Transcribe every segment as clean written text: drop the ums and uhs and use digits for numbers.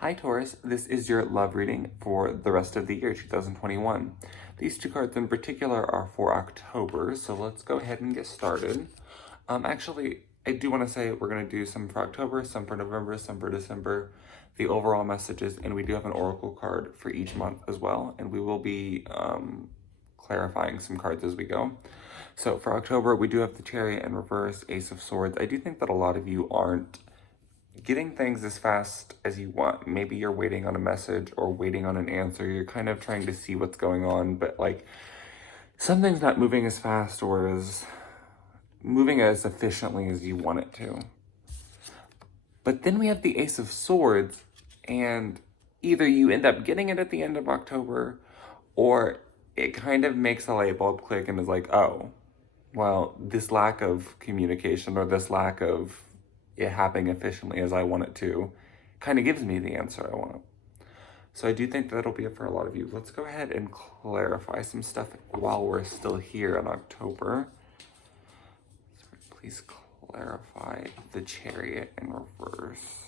Hi Taurus, this is your love reading for the rest of the year 2021. These two cards in particular are for October, so let's go ahead and get started. Actually, I do want to say we're going to do some for October, some for November, some for December, the overall messages, and we do have an oracle card for each month as well, and we will be clarifying some cards as we go. So for October, we do have the Chariot in reverse, Ace of Swords. I do think that a lot of you aren't getting things as fast as you want. Maybe you're waiting on a message or waiting on an answer. You're kind of trying to see what's going on, but like something's not moving as fast or as moving as efficiently as you want it to. But then we have the Ace of Swords, and either you end up getting it at the end of October, or it kind of makes a light bulb click and is like, oh, well, this lack of communication or this lack of it happening efficiently as I want it to kind of gives me the answer I want. So I do think that'll be it for a lot of you. Let's go ahead and clarify some stuff while we're still here in October. So please clarify the Chariot in reverse.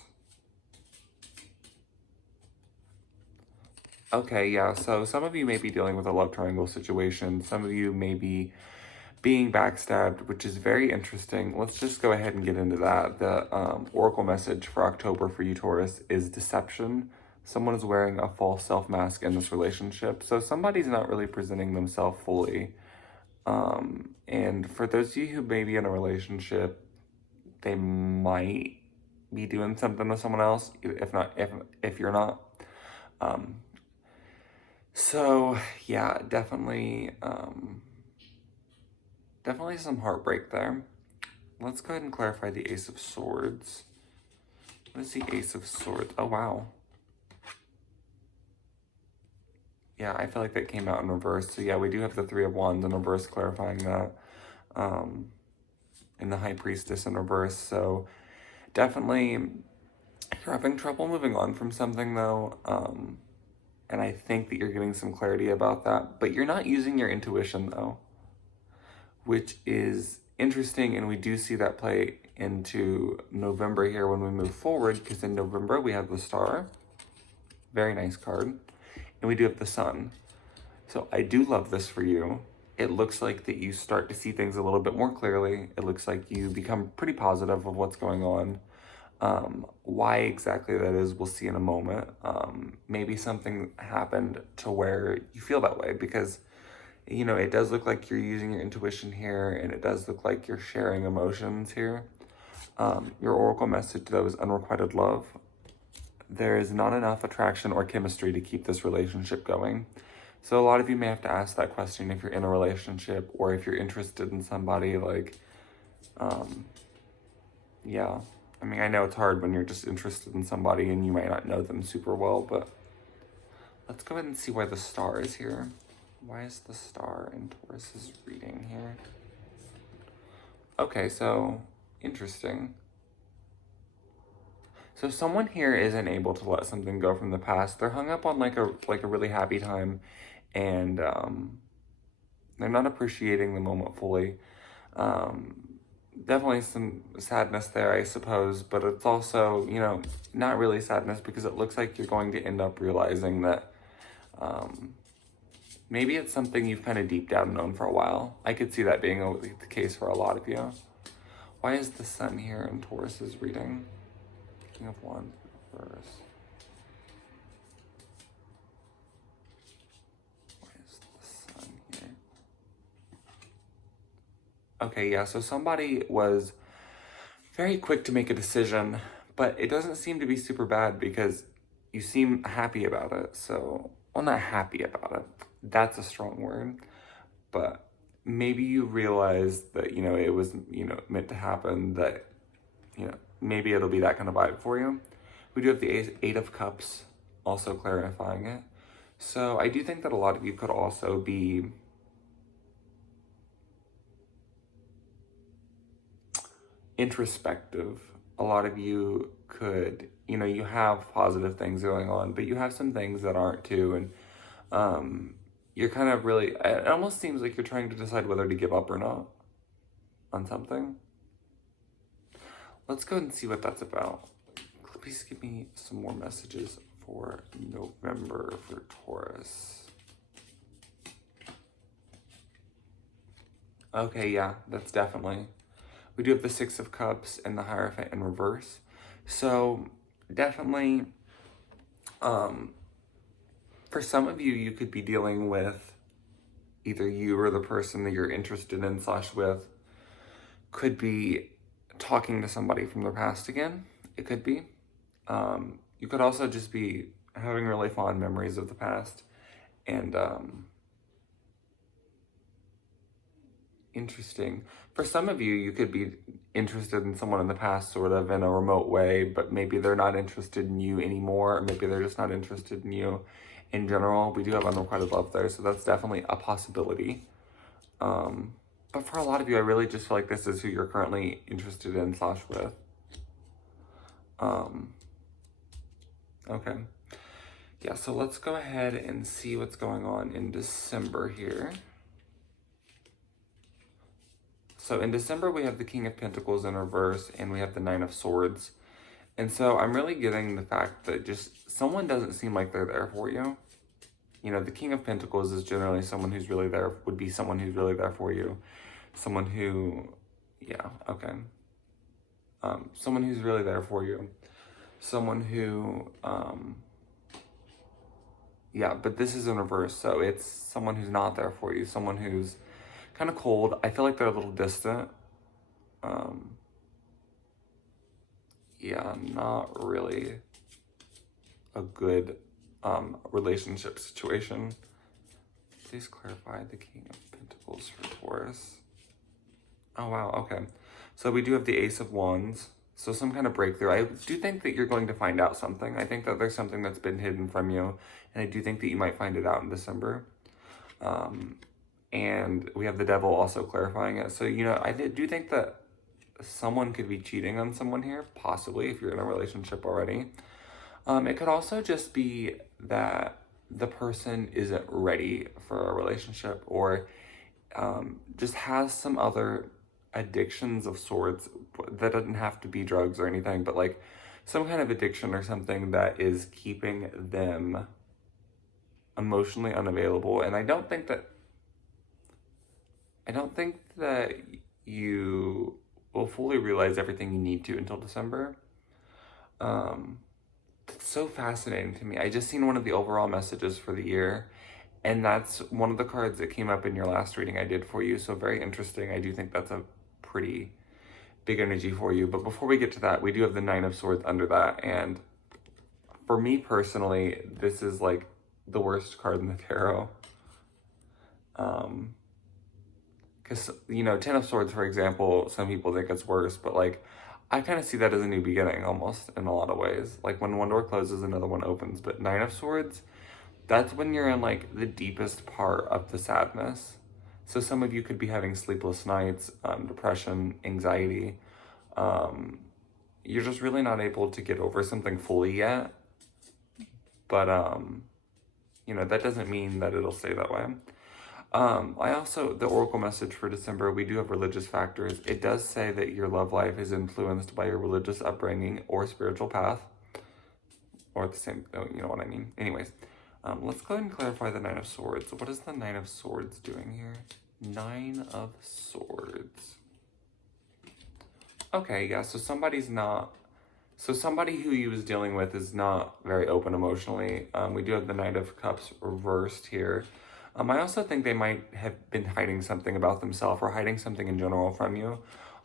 Okay, yeah, so some of you may be dealing with a love triangle situation. Some of you may be being backstabbed, which is very interesting. Let's just go ahead and get into that. The oracle message for October for you, Taurus, is deception. Someone is wearing a false self mask in this relationship. So somebody's not really presenting themselves fully. And for those of you who may be in a relationship, they might be doing something with someone else, if you're not. So yeah, definitely some heartbreak there. Let's go ahead and clarify the Ace of Swords. What is the Ace of Swords? Oh, wow. Yeah, I feel like that came out in reverse. So yeah, we do have the Three of Wands in reverse, clarifying that. And the High Priestess in reverse. So definitely you're having trouble moving on from something though. And I think that you're getting some clarity about that. But you're not using your intuition though, which is interesting, and we do see that play into November here when we move forward, because in November we have the Star, very nice card, and we do have the Sun. So I do love this for you. It looks like that you start to see things a little bit more clearly. It looks like you become pretty positive of what's going on. Why exactly that is, we'll see in a moment. Maybe something happened to where you feel that way, because you know, it does look like you're using your intuition here, and it does look like you're sharing emotions here. Your oracle message, though, is unrequited love. There is not enough attraction or chemistry to keep this relationship going. So a lot of you may have to ask that question if you're in a relationship or if you're interested in somebody, like, yeah. I mean, I know it's hard when you're just interested in somebody and you might not know them super well, but let's go ahead and see why the Star is here. Why is the Star in Taurus's reading here? Okay, so interesting. So someone here isn't able to let something go from the past. They're hung up on like a really happy time, and they're not appreciating the moment fully. Definitely some sadness there, I suppose, but it's also, you know, not really sadness, because it looks like you're going to end up realizing that maybe it's something you've kind of deep down known for a while. I could see that being the case for a lot of you. Why is the Sun here in Taurus's reading? King of Wands reverse. Why is the Sun here? Okay, yeah, so somebody was very quick to make a decision, but it doesn't seem to be super bad because you seem happy about it. So, well, not happy about it. That's a strong word, but maybe you realize that, you know, it was, you know, meant to happen, that, you know, maybe it'll be that kind of vibe for you. We do have the Eight of Cups also clarifying it. So I do think that a lot of you could also be introspective. A lot of you could, you know, you have positive things going on, but you have some things that aren't too, and you're kind of really, it almost seems like you're trying to decide whether to give up or not on something. Let's go and see what that's about. Please give me some more messages for November for Taurus. Okay, yeah, that's definitely. We do have the Six of Cups and the Hierophant in reverse. So definitely, for some of you, you could be dealing with either you or the person that you're interested in / with could be talking to somebody from their past again. It could be. You could also just be having really fond memories of the past. And interesting. For some of you, you could be interested in someone in the past sort of in a remote way, but maybe they're not interested in you anymore, or maybe they're just not interested in you in general. We do have unrequited love there, so that's definitely a possibility. But for a lot of you, I really just feel like this is who you're currently interested in / with. Okay. Yeah, so let's go ahead and see what's going on in December here. So in December, we have the King of Pentacles in reverse, and we have the Nine of Swords. And so I'm really getting the fact that just someone doesn't seem like they're there for you. You know, the King of Pentacles is generally someone who's really there, would be someone who's really there for you. Someone who, yeah, okay. Someone who's really there for you. Someone who, yeah, but this is in reverse. So it's someone who's not there for you. Someone who's kind of cold. I feel like they're a little distant. Yeah, not really a good relationship situation. Please clarify the King of Pentacles for Taurus. Oh, wow, okay. So we do have the Ace of Wands. So some kind of breakthrough. I do think that you're going to find out something. I think that there's something that's been hidden from you. And I do think that you might find it out in December. And we have the Devil also clarifying it. So, you know, I do think that someone could be cheating on someone here, possibly, if you're in a relationship already. It could also just be that the person isn't ready for a relationship, or just has some other addictions of sorts. That doesn't have to be drugs or anything, but like some kind of addiction or something that is keeping them emotionally unavailable. And I don't think that you will fully realize everything you need to until December. It's so fascinating to me. I just seen one of the overall messages for the year, and that's one of the cards that came up in your last reading I did for you. So very interesting. I do think that's a pretty big energy for you. But before we get to that, we do have the Nine of Swords under that. And for me personally, this is like the worst card in the tarot. Because, you know, Ten of Swords, for example, some people think it's worse, but like, I kind of see that as a new beginning almost in a lot of ways. Like when one door closes, another one opens. But Nine of Swords, that's when you're in like the deepest part of the sadness. So some of you could be having sleepless nights, depression, anxiety. You're just really not able to get over something fully yet. But, you know, that doesn't mean that it'll stay that way. I also, the Oracle message for December, we do have religious factors. It does say that your love life is influenced by your religious upbringing or spiritual path. Or the same, you know what I mean. Anyways, let's go ahead and clarify the Nine of Swords. What is the Nine of Swords doing here? Nine of Swords. Okay, yeah, so somebody who you was dealing with is not very open emotionally. We do have the Knight of Cups reversed here. I also think they might have been hiding something about themselves or hiding something in general from you.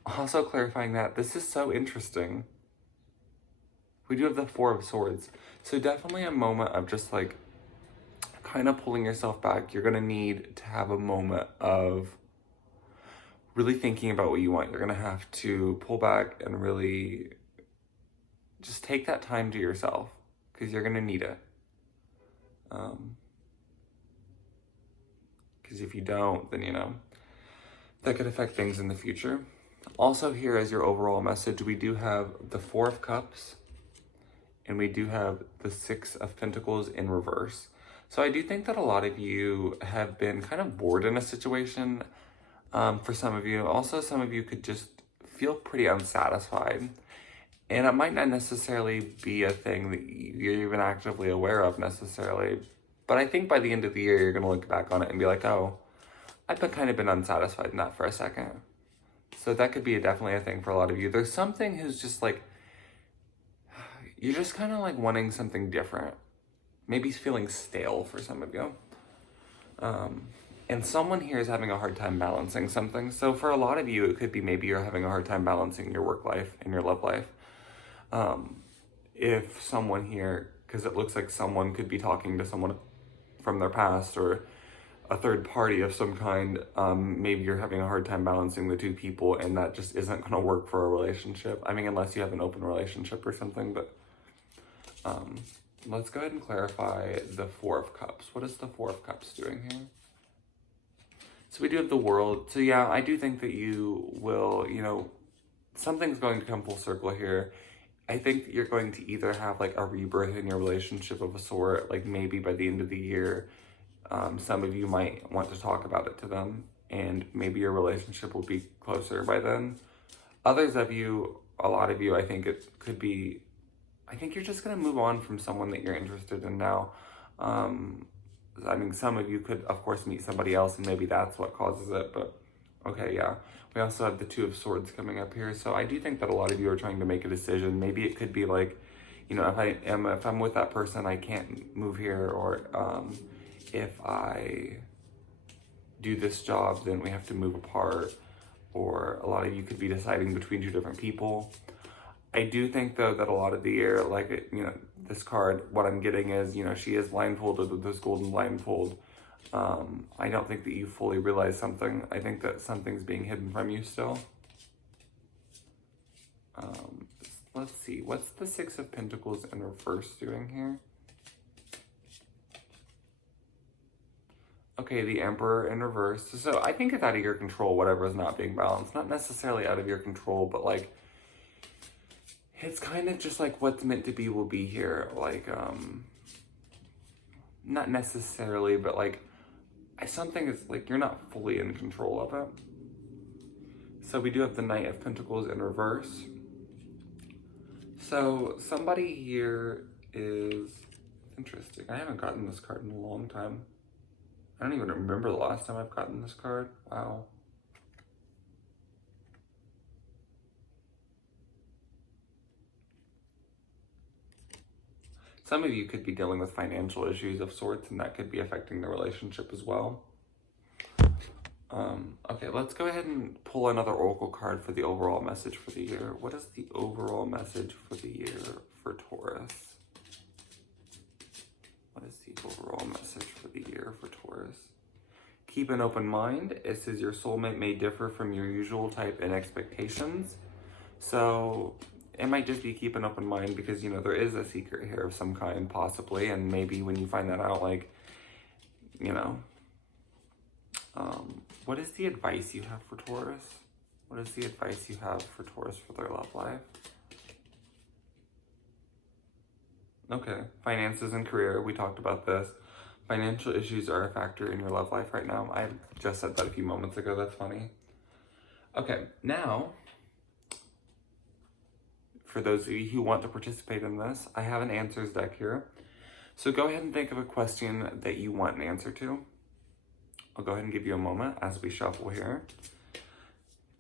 Also clarifying that this is so interesting. We do have the Four of Swords. So definitely a moment of just like kind of pulling yourself back. You're going to need to have a moment of really thinking about what you want. You're going to have to pull back and really just take that time to yourself because you're going to need it. Because if you don't, then, you know, that could affect things in the future. Also here as your overall message, we do have the Four of Cups and we do have the Six of Pentacles in reverse. So I do think that a lot of you have been kind of bored in a situation. For some of you, also some of you could just feel pretty unsatisfied. And it might not necessarily be a thing that you're even actively aware of necessarily. But I think by the end of the year, you're going to look back on it and be like, oh, I've kind of been unsatisfied in that for a second. So that could be definitely a thing for a lot of you. There's something who's just like, you're just kind of like wanting something different. Maybe feeling stale for some of you. And someone here is having a hard time balancing something. So for a lot of you, it could be maybe you're having a hard time balancing your work life and your love life. If someone here, because it looks like someone could be talking to someone from their past or a third party of some kind, maybe you're having a hard time balancing the two people and that just isn't going to work for a relationship. I mean, unless you have an open relationship or something, but let's go ahead and clarify the Four of Cups. What is the Four of Cups doing here? So we do have the World. So yeah, I do think that you will, something's going to come full circle here. I think that you're going to either have like a rebirth in your relationship of a sort, like maybe by the end of the year, some of you might want to talk about it to them and maybe your relationship will be closer by then. Others of you, a lot of you, I think it could be, I think you're just going to move on from someone that you're interested in now. I mean, some of you could, of course, meet somebody else and maybe that's what causes it, but okay, yeah. We also have the Two of Swords coming up here. So I do think that a lot of you are trying to make a decision. Maybe it could be like, if I'm with that person, I can't move here, or if I do this job, then we have to move apart, or a lot of you could be deciding between two different people. I do think, though, that a lot of the year, like, this card, what I'm getting is, she is blindfolded with this golden blindfold. I don't think that you fully realize something. I think that something's being hidden from you still. Let's see. What's the Six of Pentacles in reverse doing here? Okay, the Emperor in reverse. So I think it's out of your control, whatever is not being balanced. Not necessarily out of your control, but like, it's kind of just like what's meant to be will be here. Like, not necessarily, but like, something is like, you're not fully in control of it. So we do have the Knight of Pentacles in reverse. So somebody here is interesting. I haven't gotten this card in a long time. I don't even remember the last time I've gotten this card. Wow. Some of you could be dealing with financial issues of sorts, and that could be affecting the relationship as well. Okay, let's go ahead and pull another oracle card for the overall message for the year. What is the overall message for the year for Taurus? What is the overall message for the year for Taurus? Keep an open mind. It says your soulmate may differ from your usual type and expectations. So it might just be keep an open mind because, there is a secret here of some kind, possibly. And maybe when you find that out, like, what is the advice you have for Taurus? What is the advice you have for Taurus for their love life? Okay, finances and career. We talked about this. Financial issues are a factor in your love life right now. I just said that a few moments ago. That's funny. Okay, now, for those of you who want to participate in this, I have an answers deck here. So go ahead and think of a question that you want an answer to. I'll go ahead and give you a moment as we shuffle here.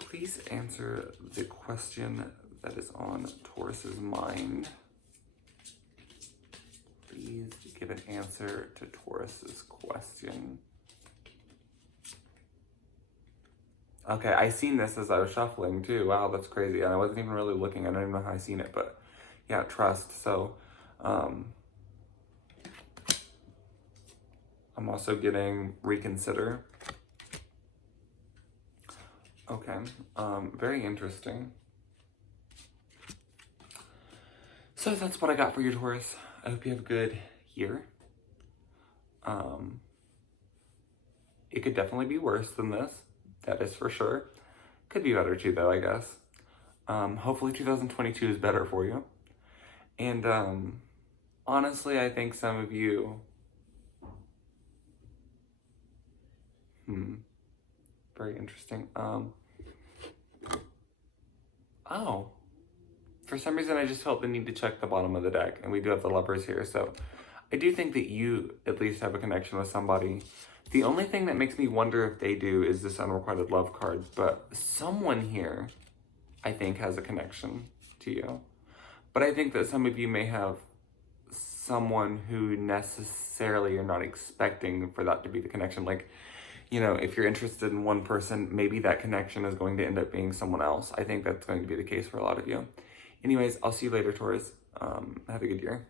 Please answer the question that is on Taurus's mind. Please give an answer to Taurus's question. Okay, I seen this as I was shuffling too. Wow, that's crazy. And I wasn't even really looking. I don't even know how I seen it, but yeah, trust. So, I'm also getting reconsider. Okay, very interesting. So that's what I got for you, Taurus. I hope you have a good year. It could definitely be worse than this. That is for sure. Could be better too, though, I guess. Hopefully 2022 is better for you. And honestly, I think some of you... Very interesting. Oh. for some reason, I just felt the need to check the bottom of the deck, and we do have the Lovers here, so I do think that you at least have a connection with somebody. The only thing that makes me wonder if they do is this unrequited love card, but someone here, I think, has a connection to you. But I think that some of you may have someone who necessarily you're not expecting for that to be the connection. Like, you know, if you're interested in one person, maybe that connection is going to end up being someone else. I think that's going to be the case for a lot of you. Anyways, I'll see you later, Taurus. Have a good year.